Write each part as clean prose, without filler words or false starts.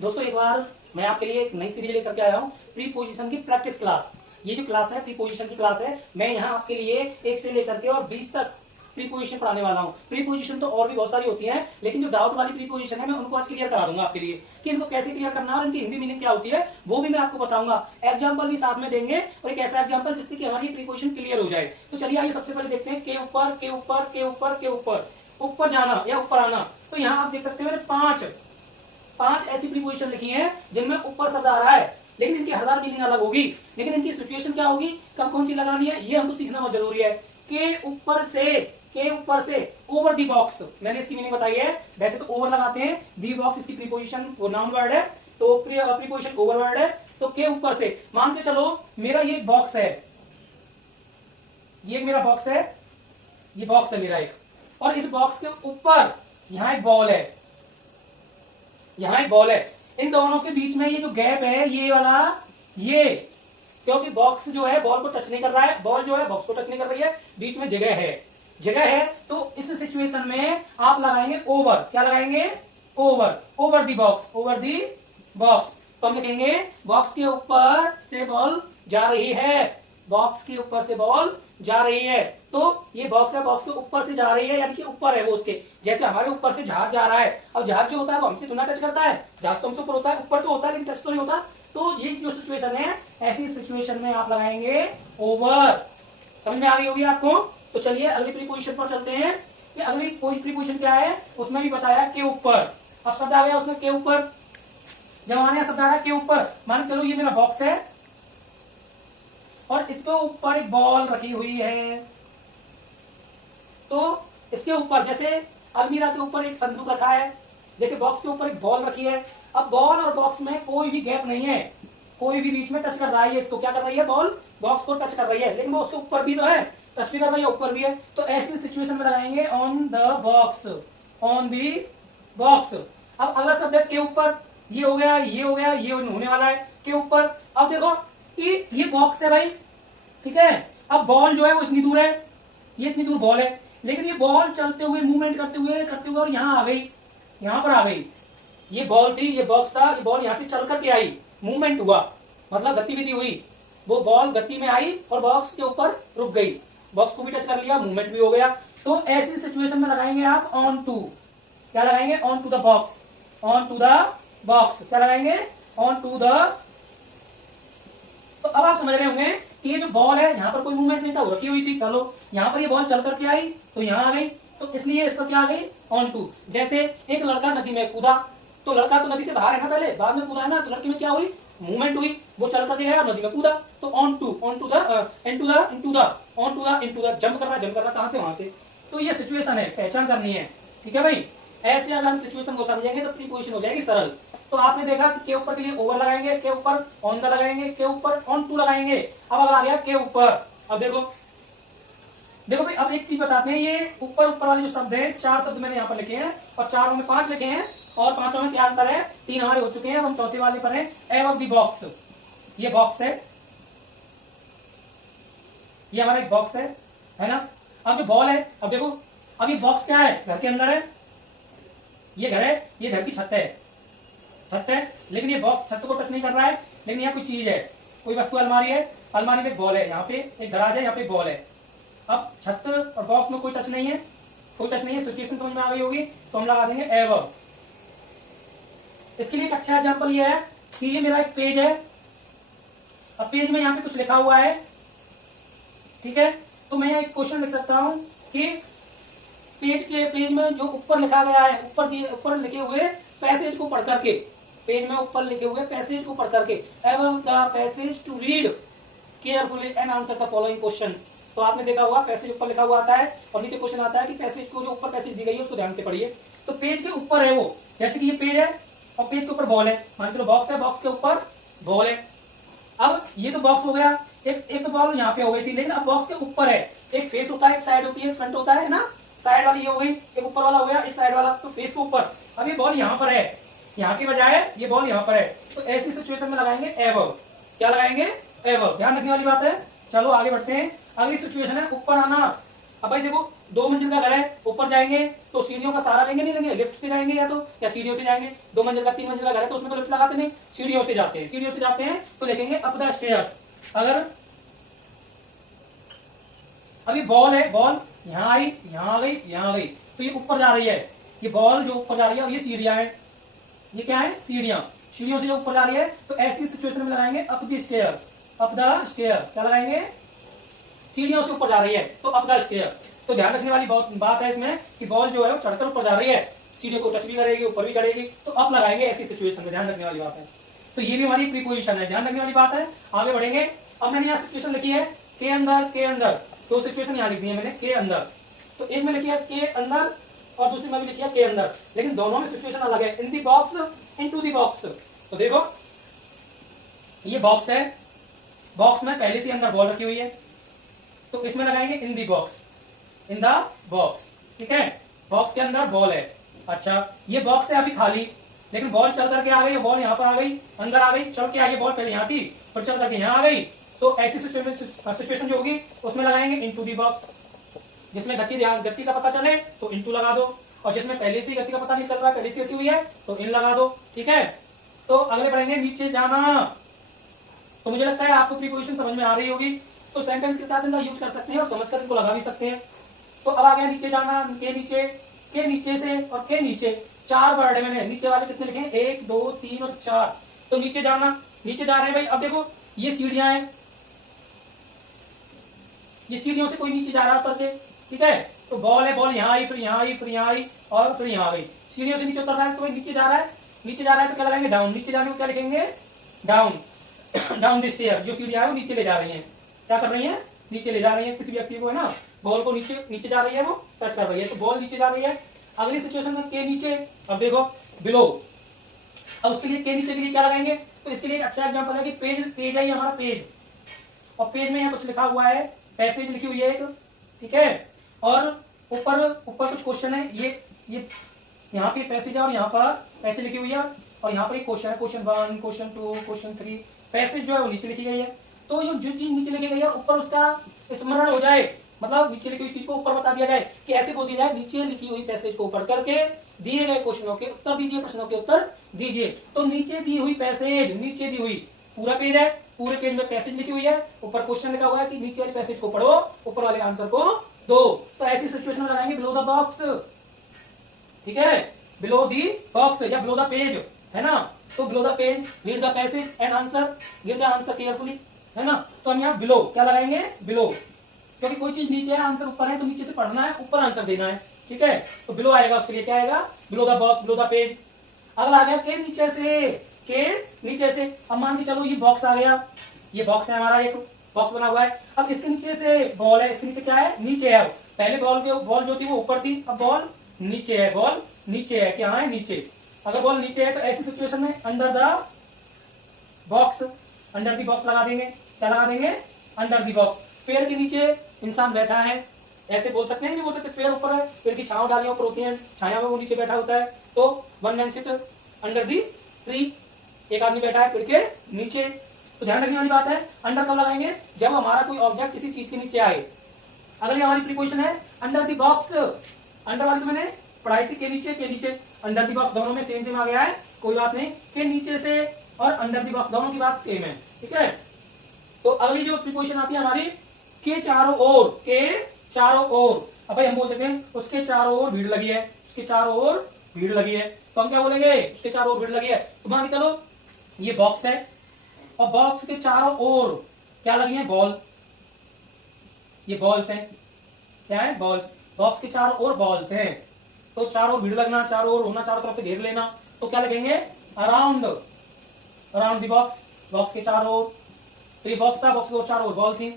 दोस्तों एक बार मैं आपके लिए एक नई सीरीज लेकर के आया हूँ, प्रीपोजिशन की प्रैक्टिस क्लास। ये जो क्लास है प्रीपोजिशन की क्लास है। मैं यहाँ आपके लिए 1 से लेकर के और 20 तक प्रीपोजिशन पढ़ाने वाला हूँ। प्रीपोजिशन तो और भी बहुत सारी होती हैं, लेकिन जो डाउट वाली प्रीपोजिशन है मैं उनको आज क्लियर करा दूंगा आपके लिए कि इनको कैसे क्लियर करना है और इनकी हिंदी मीनिंग क्या होती है वो भी मैं आपको बताऊंगा। एग्जाम्पल भी साथ में देंगे और एक ऐसा एग्जाम्पल जिससे कि हमारी प्रीपोजिशन क्लियर हो जाए। तो चलिए आइए सबसे पहले देखते हैं के ऊपर के ऊपर के ऊपर के ऊपर, ऊपर जाना या ऊपर आना। तो यहाँ आप देख सकते हैं मैंने पांच ऐसी प्रीपोजिशन लिखी हैं जिनमें ऊपर शब्द आ रहा है, लेकिन इनकी हर बार मीनिंग अलग होगी। लेकिन इनकी सिचुएशन क्या होगी, कब कौन सी लगानी है, ये हमको सीखना बहुत जरूरी है। के ऊपर से ओवर दी बॉक्स, मैंने इसकी मीनिंग बताई है। वैसे तो ओवर लगाते हैं, दी बॉक्स इसकी प्रीपोजिशन वो नाउन वर्ड है, तो प्रीपोजिशन ओवर वर्ड है। तो के ऊपर से मान के चलो मेरा ये बॉक्स है, ये मेरा बॉक्स है, ये बॉक्स है मेरा एक, और इस बॉक्स के ऊपर यहाँ एक बॉल है, यहाँ एक बॉल है। इन दोनों के बीच में ये जो गैप है ये वाला, ये क्योंकि बॉक्स जो है बॉल को टच नहीं कर रहा है, बॉल जो है बॉक्स को टच नहीं कर रही है, बीच में जगह है। तो इस सिचुएशन में आप लगाएंगे ओवर। क्या लगाएंगे, ओवर दी बॉक्स। तो हम लिखेंगे बॉक्स के ऊपर से बॉल जा रही है, बॉक्स के ऊपर से बॉल जा रही है। तो ये बॉक्स है, बॉक्स के ऊपर से जा रही है, यानी कि ऊपर है वो उसके, जैसे हमारे ऊपर से जहाज जा रहा है। अब जहाज जो होता है वो हमसे तो ना टच करता है, जहाज तो हमसे ऊपर होता है, ऊपर तो होता है लेकिन टच तो नहीं होता। तो ये जो सिचुएशन है, ऐसी सिचुएशन में आप लगाएंगे ओवर। समझ में आ रही होगी आपको। तो चलिए अगली प्रीपोजिशन पर चलते हैं कि अगली प्रीपोजिशन क्या है, उसमें भी बताया के ऊपर। अब शब्द आ गया उसमें के ऊपर, जब हमारे शब्द आ रहा है के ऊपर, मान चलो ये मेरा बॉक्स है और इसके ऊपर एक बॉल रखी हुई है। तो इसके ऊपर जैसे अलमीरा के ऊपर एक संदूक रखा है, जैसे बॉक्स के ऊपर एक बॉल रखी है। अब बॉल और बॉक्स में कोई भी गैप नहीं है, कोई भी बीच में टच कर रहा है, इसको क्या कर रही है, बॉल बॉक्स को टच कर रही है, लेकिन वो उसके ऊपर भी तो है, टच भी कर रही है, ऊपर भी है। तो ऐसी सिचुएशन में लगाएंगे on the box, on the box. अब अगला शब्द है के ऊपर, ये हो गया, ये हो गया, ये होने वाला है के ऊपर। अब देखो कि ये बॉक्स है भाई, ठीक है। अब बॉल जो है वो इतनी दूर है, ये इतनी दूर बॉल है, लेकिन ये बॉल चलते हुए मूवमेंट करते हुए और यहाँ आ गई, यहाँ पर आ गई। ये बॉल थी, ये बॉक्स था, ये बॉल यहाँ से चल करके आई, मूवमेंट हुआ, मतलब गतिविधि हुई। वो बॉल गति में आई और बॉक्स के ऊपर रुक गई, बॉक्स को भी टच कर लिया, मूवमेंट भी हो गया। तो ऐसी सिचुएशन में लगाएंगे आप ऑन टू। क्या लगाएंगे, onto the box, onto the box. क्या लगाएंगे, ऑन टू द। तो अब आप समझ रहे होंगे कि ये जो बॉल है यहाँ पर कोई मूवमेंट नहीं था, वो रखी हुई थी। चलो यहाँ पर ये बॉल चल करके आई तो यहाँ आ गई, तो इसलिए इस पर क्या आ गई, ऑन टू। जैसे एक लड़का नदी में कूदा, तो लड़का तो नदी से बाहर है ना, पहले बाद में कूदा है ना, तो लड़के में क्या हुई, मूवमेंट हुई, वो चल करके गया और नदी में कूदा। तो ऑन टू जंप करना कहां से, वहां से। तो ये सिचुएशन है, पहचान करनी है, ठीक है भाई। ऐसे अगर हम सिचुएशन को समझेंगे तो प्रीपोजिशन हो जाएगी सरल। तो आपने देखा कि के ऊपर के लिए ओवर लगाएंगे, के ऊपर ऑन द लगाएंगे, के ऊपर ऑन टू लगाएंगे। अब अगर आ गया के ऊपर, अब देखो भाई, अब एक चीज बताते हैं, ये ऊपर वाले जो शब्द है, 4 शब्द मैंने यहाँ पर लिखे हैं और 4 में 5 लिखे हैं, और 5 में क्या अंतर है, 3 हमारे हो चुके हैं, हम चौथे वाले पर हैं। एबव द बॉक्स, ये बॉक्स है, ये हमारा एक बॉक्स है ना। अब जो बॉल है, अब देखो, अब ये बॉक्स क्या है, घर के अंदर है, ये घर है, ये घर की छत है, लेकिन ये बॉक्स छत को टच नहीं कर रहा है, लेकिन यहाँ कोई चीज है, कोई वस्तु, अलमारी है, अलमारी में एक बॉल है, यहाँ पे एक दराज है, यहाँ पे एक बॉल है। अब छत और बॉक्स में कोई टच नहीं है, सिचुएशन समझ में आ गई होगी। तो हम लगा देंगे एवर। इसके लिए एक अच्छा एग्जाम्पल ये है कि ये मेरा एक पेज है, अब पेज में यहाँ पे कुछ लिखा हुआ है, ठीक है। तो मैं एक क्वेश्चन लिख सकता हूं कि पेज में जो ऊपर लिखा गया है, ऊपर लिखे हुए पैसेज को पढ़ करके, पेज में ऊपर लिखे हुए पैसेज को पढ़ करके, ever the passage to read carefully and answer the following questions. तो आपने देखा हुआ पैसेज ऊपर लिखा हुआ आता है और नीचे क्वेश्चन आता है कि पैसेज को, जो ऊपर पैसेज दी गई है उसको ध्यान से पढ़िए। तो पेज के ऊपर है वो, जैसे कि ये पेज है और पेज के ऊपर बॉल है, मान लो बॉक्स है, बॉक्स के ऊपर बॉल है। अब ये तो बॉक्स हो गया, एक तो बॉल यहाँ पे हो गई थी, लेकिन अब बॉक्स के ऊपर है, एक फेस होता है, एक साइड होती है, फ्रंट होता है ना, साइड वाली ये हो गई, एक ऊपर वाला हो गया, एक साइड वाला। तो फेस के ऊपर, अब ये बॉल यहाँ पर है, यहाँ की बजाय ये बॉल यहाँ पर है। तो ऐसी सिचुएशन में लगाएंगे एबव। क्या लगाएंगे, एबव। ध्यान रखने वाली बात है। चलो आगे बढ़ते हैं, अगली सिचुएशन है ऊपर आना। अब भाई देखो, 2 मंजिल का घर है, ऊपर जाएंगे तो सीढ़ियों का सहारा लेंगे नहीं लेंगे, लिफ्ट से जाएंगे या सीढ़ियों से जाएंगे। 2 मंजिल का 3 मंजिल का घर है तो उसमें तो लिफ्ट लगाते नहीं, सीढ़ियों से जाते हैं। सीढ़ियों से जाते हैं तो लिखेंगे अप द स्टेयर्स। अगर अभी बॉल है, बॉल यहाँ आई, यहाँ आ गई, यहाँ आ गई, तो ये ऊपर जा रही है, ये बॉल जो ऊपर जा रही है, और ये सीढ़ियां हैं, ये क्या है सीढ़ियां, सीढ़ियों से जो ऊपर जा रही है, तो ऐसी सिचुएशन में लगाएंगे up the stair. Up the stair क्या लगाएंगे, सीढ़ियों से ऊपर जा रही है तो अप द स्टेयर। तो ध्यान रखने वाली बात है इसमें कि बॉल जो है वो चढ़कर ऊपर जा रही है, सीढ़ियों को टच भी करेगी, ऊपर भी चढ़ेगी, तो अप लगाएंगे ऐसी सिचुएशन में, ध्यान रखने वाली बात है। तो ये भी हमारी प्रीपोजिशन है, ध्यान रखने वाली बात है। आगे बढ़ेंगे। अब मैंने यहाँ सिचुएशन लिखी है के अंदर, के अंदर, तो सिचुएशन यहाँ लिख दी है मैंने के अंदर, तो एक में लिखी है के अंदर और दूसरी में भी लिखी है के अंदर, लेकिन दोनों में सिचुएशन अलग है। In the box, into the box. तो देखो ये बॉक्स है, बॉक्स में पहले से अंदर बॉल रखी हुई है, तो इसमें लगाएंगे in the box, in the box, ठीक है, बॉक्स के अंदर बॉल है। अच्छा ये बॉक्स है अभी खाली, लेकिन बॉल चल करके आ गई, बॉल यहाँ पर आ गई, अंदर आ गई, चल के आई, बॉल पहले यहाँ थी और चल करके यहाँ आ गई, तो ऐसी सिचुएशन जो होगी उसमें लगाएंगे इनटू दी बॉक्स। जिसमें गति का पता चले तो इनटू लगा दो, और जिसमें पहले से गति का पता नहीं चल रहा है, पहले से रखी हुई है, तो इन लगा दो, ठीक है। तो अगले पढ़ेंगे नीचे जाना। तो मुझे लगता है आपको प्रीपोजिशन समझ में आ रही होगी, तो सेंटेंस के साथ इनका यूज कर सकते हैं और समझकर इनको लगा भी सकते हैं। तो अब आ गया नीचे जाना, के नीचे से और के नीचे, 4 वर्ड है मैंने, नीचे वाले कितने लिखे, 1 2 3 और 4। तो नीचे जाना, नीचे जा रहे हैं भाई। अब देखो ये सीढ़ियां हैं, ये सीढ़ियों से कोई नीचे जा रहा है उतर के, ठीक है। तो बॉल है, बॉल यहाँ आई, फिर यहाँ आई, फिर यहाँ आई और फिर यहाँ आ गई, सीढ़ियों से नीचे उतर रहा है, तो नीचे जा रहा है, नीचे जा रहा है तो क्या लगाएंगे डाउन, नीचे जाने को क्या लिखेंगे डाउन, डाउन द स्टेयर। जो सीढ़ियां है वो नीचे ले जा रही है, क्या कर रही है, नीचे ले जा रही है, किसी व्यक्ति को है ना, बॉल को नीचे नीचे जा रही है, वो टच कर रही है, तो बॉल नीचे जा रही है। अगली सिचुएशन में के नीचे, अब देखो बिलो, अब उसके लिए के नीचे के लिए क्या लगाएंगे, तो इसके लिए एक अच्छा एग्जांपल है कि पेज है हमारा पेज, और पेज में यहाँ कुछ लिखा हुआ है, पैसेज लिखी हुई है एक, ठीक है, और ऊपर कुछ क्वेश्चन है, ये यहाँ पे पैसेज है और यहाँ पर पैसेज लिखी हुई है, और यहाँ पर एक क्वेश्चन है, क्वेश्चन 1, क्वेश्चन 2, क्वेश्चन 3, पैसेज जो है वो नीचे लिखी गई है। तो जो चीज नीचे लिखी गई है ऊपर उसका स्मरण हो जाए, मतलब नीचे लिखी हुई चीज को ऊपर बता दिया जाए, कि ऐसे बोल दिया जाए नीचे लिखी हुई पैसेज को ऊपर करके दिए गए क्वेश्चनों के उत्तर दीजिए, प्रश्नों के उत्तर दीजिए। तो नीचे दी हुई पैसेज, नीचे दी हुई, पूरा पेज है, पूरे पेज में पैसेज लिखी हुई है, ऊपर क्वेश्चन लिखा हुआ है कि नीचे वाले पैसेज को पढ़ो, ऊपर वाले आंसर को दो। तो ऐसी सिचुएशन में लगाएंगे बिलो द बॉक्स, ठीक है, बिलो दी बॉक्स या बिलो द पेज, है ना। तो below the page, read the passage and answer, give the answer carefully, है ना। तो हम यहाँ बिलो क्या लगाएंगे, बिलो, क्योंकि कोई चीज नीचे है आंसर ऊपर है, तो नीचे से पढ़ना है, ऊपर आंसर देना है, ठीक है। तो बिलो आएगा, उसके लिए क्या आएगा, below the box, below the page. अगला आ गया के नीचे से, के नीचे से। अब मान के चलो ये बॉक्स आ गया, ये बॉक्स है हमारा, एक बॉक्स बना हुआ है। अब इसके नीचे से बॉल है, इसके नीचे क्या है, नीचे है। पहले बॉल जो थी वो ऊपर थी, अब बॉल नीचे है, बॉल नीचे है, क्या है नीचे। अगर बॉल नीचे है तो ऐसी सिचुएशन में under the box, under the box लगा देंगे, क्या लगा देंगे, अंडर दी बॉक्स। पेड़ के नीचे इंसान बैठा है, ऐसे बोल सकते हैं, नहीं बोल सकते, पेड़ ऊपर है, पेड़ की छांव डालियों पर होती है, छाया में वो नीचे बैठा होता है, तो one man sit under the tree, एक आदमी बैठा है पेड़ के नीचे। तो ध्यान रखने वाली बात है, अंडर कब लगाएंगे, जब हमारा कोई ऑब्जेक्ट किसी चीज के नीचे आए। अगली हमारी प्रीपोजिशन है अंडर दी बॉक्स, अंडर वाली तो मैंने पढ़ाई थी, के नीचे, अंडर दी बॉक्स दोनों में सेम आ गया है, कोई बात नहीं, के नीचे से और अंडर दी बॉक्स दोनों की बात सेम है, ठीक है। तो अगली जो प्रीपोजिशन आती है हमारी, के चारों ओर, के चारों ओर। अब भाई हम बोल सकते हैं उसके चारों ओर भीड़ लगी है, उसके चारों ओर भीड़ लगी है, तो हम क्या बोलेंगे, उसके चारों ओर भीड़ लगी है। तो मान के चलो ये बॉक्स है और बॉक्स के चारों ओर क्या लगी है, बॉल, ये बॉल्स हैं, क्या है, बॉल्स, बॉक्स के चारों ओर बॉल्स हैं। तो चारों ओर भीड़ लगना, चारों ओर होना, चारों तरफ से घेर लेना, तो क्या लगेंगे, around, around the box, box के चारों ओर। तो ये बॉक्स था, बॉक्स के चारों ओर बॉल थी।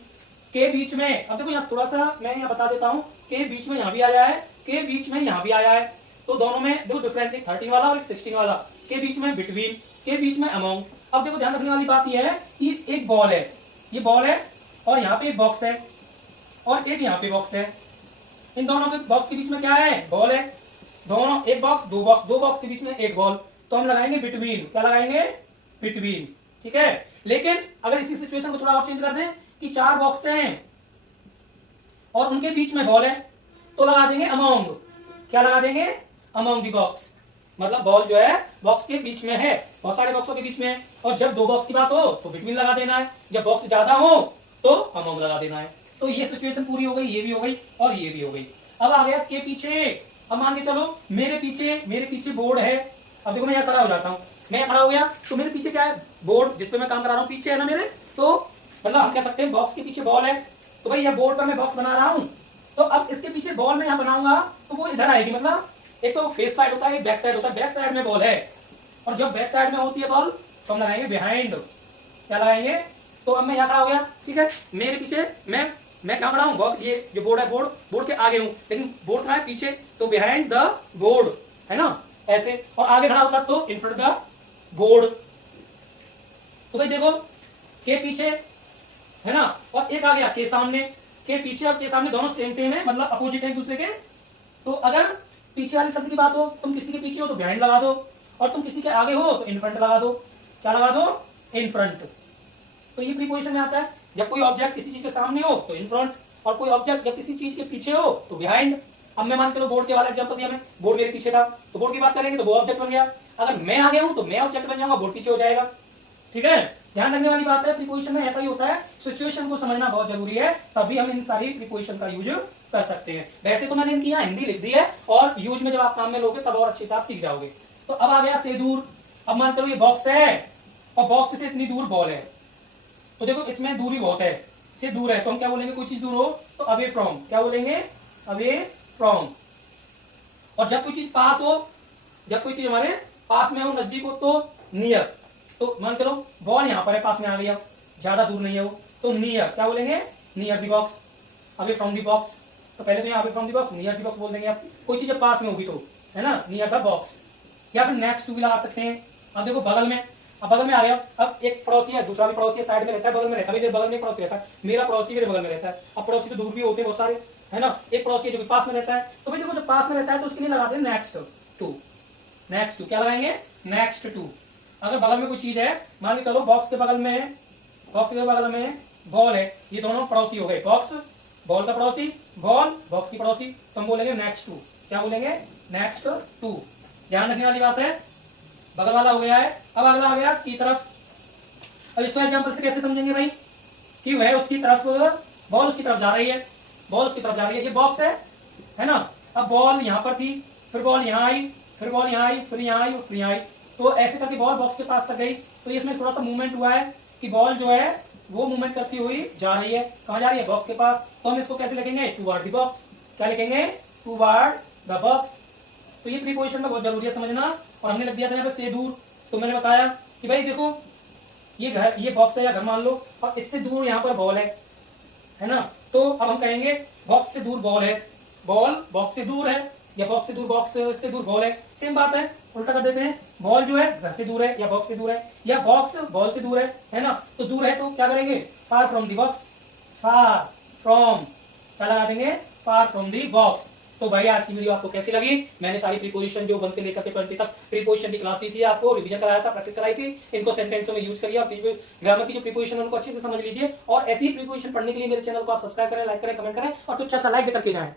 के बीच में, अब देखो यहाँ थोड़ा सा मैं यहाँ बता देता हूँ, के बीच में यहाँ भी आया है, के बीच में यहाँ भी आया है, तो दोनों में देखो डिफरेंट, 13 वाला और 16 वाला। के बीच में बिटवीन, के बीच में अमोंग। अब देखो ध्यान रखने वाली बात यह है कि एक बॉल है, ये बॉल है और यहाँ पे एक बॉक्स है और एक यहाँ पे बॉक्स है, इन दोनों के बॉक्स के बीच में क्या है, बॉल है, दोनों, एक बॉक्स, दो बॉक्स के बीच में एक बॉल, तो हम लगाएंगे बिटवीन, क्या लगाएंगे, बिटवीन, ठीक है। लेकिन अगर इसी सिचुएशन को थोड़ा और चेंज कर दें कि 4 बॉक्स हैं और उनके बीच में बॉल है, तो लगा देंगे अमोंग। क्या लगा देंगे? Among the box. मतलब बॉल जो है बॉक्स के बीच में है, बहुत सारे बॉक्सों के बीच में है। और जब दो बॉक्स की बात हो तो बिटवीन लगा देना है, जब बॉक्स ज्यादा हो तो अमोंग लगा देना है। तो ये सिचुएशन पूरी हो गई, ये भी हो गई और ये भी हो गई। अब आ गया के पीछे। अब मान के चलो मेरे पीछे बोर्ड है। अब देखो मैं यहाँ खड़ा हो जाता हूँ, मैं यहाँ खड़ा हो गया तो मेरे पीछे क्या है? बोर्ड जिसपे मैं काम करा रहा हूँ पीछे है ना मेरे। तो मतलब हम कह सकते हैं बॉक्स के पीछे बॉल है। तो भाई यह बोर्ड पर मैं बॉक्स बना रहा हूँ, तो अब इसके पीछे बॉल में यहाँ बनाऊंगा तो वो इधर आएगी। मतलब एक तो फेस साइड होता है, एक बैक साइड होता है। बैक साइड में बॉल है और जब बैक साइड में होती है बॉल तो हम लगाएंगे बिहाइंड। क्या लगाएंगे? तो अब मैं यहाँ खड़ा हो गया, ठीक है। मेरे पीछे मैं क्या खड़ा हूँ? ये जो बोर्ड है, बोर्ड के आगे हूँ, लेकिन बोर्ड कहाँ है? पीछे। तो बिहाइंड द बोर्ड है ना, ऐसे। और आगे खड़ा होता तो इन फ्रंट द बोर्ड। तो भाई देखो के पीछे है ना, और एक आ गया के सामने। के पीछे और के सामने दोनों सेम है, मतलब अपोजिट है एक दूसरे के। तो अगर पीछे वाले शब्द की बात हो, तुम किसी के पीछे हो तो बिहाइंड लगा दो, और तुम किसी के आगे हो तो इन फ्रंट लगा दो। क्या लगा दो? In front. तो ये प्रीपोजिशन में आता है। जब कोई ऑब्जेक्ट किसी चीज के सामने हो तो इन फ्रंट, और कोई ऑब्जेक्ट जब किसी चीज के पीछे हो तो बिहाइंड। अब मैं मान चलो बोर्ड के वाला एग्जांपल दिया, मैं बोर्ड मेरे पीछे था तो बोर्ड की बात करेंगे तो वो ऑब्जेक्ट बन गया। अगर मैं आगे हूं तो मैं ऑब्जेक्ट बन जाऊंगा, बोर्ड पीछे हो जाएगा। ठीक है, ध्यान रखने वाली बात है, प्रीपोजिशन में ऐसा ही होता है। सिचुएशन को समझना बहुत जरूरी है, तभी हम इन सारी प्रीपोजिशन का यूज कर सकते हैं। वैसे तो मैंने इनकी यहाँ हिंदी लिख दी है, और यूज में जब आप काम में लोगे तब और अच्छे से आप सीख जाओगे। तो अब आ गया से दूर। अब मान चलो ये बॉक्स है और बॉक्स से इतनी दूर बॉल है, तो देखो इसमें दूरी बहुत है, से दूर है, तो हम क्या बोलेंगे? कोई चीज दूर हो तो अवे फ्रॉम। क्या बोलेंगे? Away from. और जब कोई चीज पास हो, जब कोई चीज हमारे पास में हो, नजदीक हो, तो नियर। तो मान चलो बॉल यहाँ पर है, पास में आ गई, अब ज्यादा दूर नहीं है वो, तो नियर। क्या बोलेंगे? Near the box, away from the box. तो पहले में away from the box, near the box बोल देंगे आप। कोई चीज जब पास में होगी तो, है ना, नियर द बॉक्स। या फिर नेक्स्ट टू भी लगा सकते हैं। अब देखो बगल में, अब बगल में आ गया। अब एक पड़ोसी है, दूसरा भी पड़ोसी है, साइड में रहता है, बगल में रहता है। बगल में एक पड़ोसी रहता है, मेरा पड़ोसी मेरे बगल में रहता है। अब पड़ोसी तो दूर भी होते हैं बहुत सारे, है ना। एक पड़ोसी है जो पास में रहता है, तो भाई देखो जब पास में रहता है तो उसके लिए लगाते हैं नेक्स्ट टू। नेक्स्ट टू क्या लगाएंगे? Next to. अगर बगल में कोई चीज है, मान के चलो बॉक्स के बगल में बॉल है, ये दोनों पड़ोसी हो गए। बॉक्स बॉल का पड़ोसी, बॉल बॉक्स की पड़ोसी, तो हम बोलेंगे नेक्स्ट टू। क्या बोलेंगे? Next to. ध्यान रखने वाली बात है, बगल वाला हो गया है। अब अगला आ गया की तरफ। अब इसको एग्जांपल से कैसे समझेंगे भाई? कि वह उसकी तरफ, बॉल उसकी तरफ जा रही है, बॉल उसकी तरफ जा रही है। ये बॉक्स है ना। अब बॉल यहाँ पर थी, फिर बॉल यहाँ आई, फिर बॉल यहाँ आई, फिर यहाँ आई और फिर यहाँ आई। तो ऐसे करके बॉल बॉक्स के पास तक गई। तो इसमें थोड़ा सा मूवमेंट हुआ है कि बॉल जो है वो मूवमेंट करती हुई जा रही है। कहाँ जा रही है? बॉक्स के पास। तो हम इसको कैसे लिखेंगे? Toward the box. क्या लिखेंगे? Toward the box. तो ये प्रीपोजिशन में बहुत जरूरी है समझना। और हमने लिख दिया था यहाँ पे से दूर। तो मैंने बताया कि भाई देखो ये घर, ये बॉक्स है या घर मान लो, और इससे दूर यहाँ पर बॉल है ना। तो अब हम कहेंगे बॉक्स से दूर बॉल है, बॉल बॉक्स से दूर है, या बॉक्स से दूर बॉल है। सेम बात है, उल्टा कर देते हैं। बॉल जो है घर से दूर है या बॉक्स से दूर है, या बॉक्स बॉल से दूर है ना। तो दूर है तो क्या करेंगे? Far from the box. Far from, क्या लगा देंगे? Far from the box. तो भाई आज की वीडियो आपको कैसी लगी? मैंने सारी प्रीपोजिशन जो 1 से लेकर के 20 तक प्रीपोजिशन की क्लास दी थी, आपको रिवीजन कराया था, प्रैक्टिस कराई थी। इनको सेंटेंसों में यूज करिए, आप ग्रामर की जो प्रीपोजिशन उनको अच्छे से समझ लीजिए। और ऐसी ही प्रीपोजिशन पढ़ने के लिए मेरे चैनल को आप सब्सक्राइब करें, लाइक करें, कमेंट करें और कुछ अच्छा लाइक करके जाएं।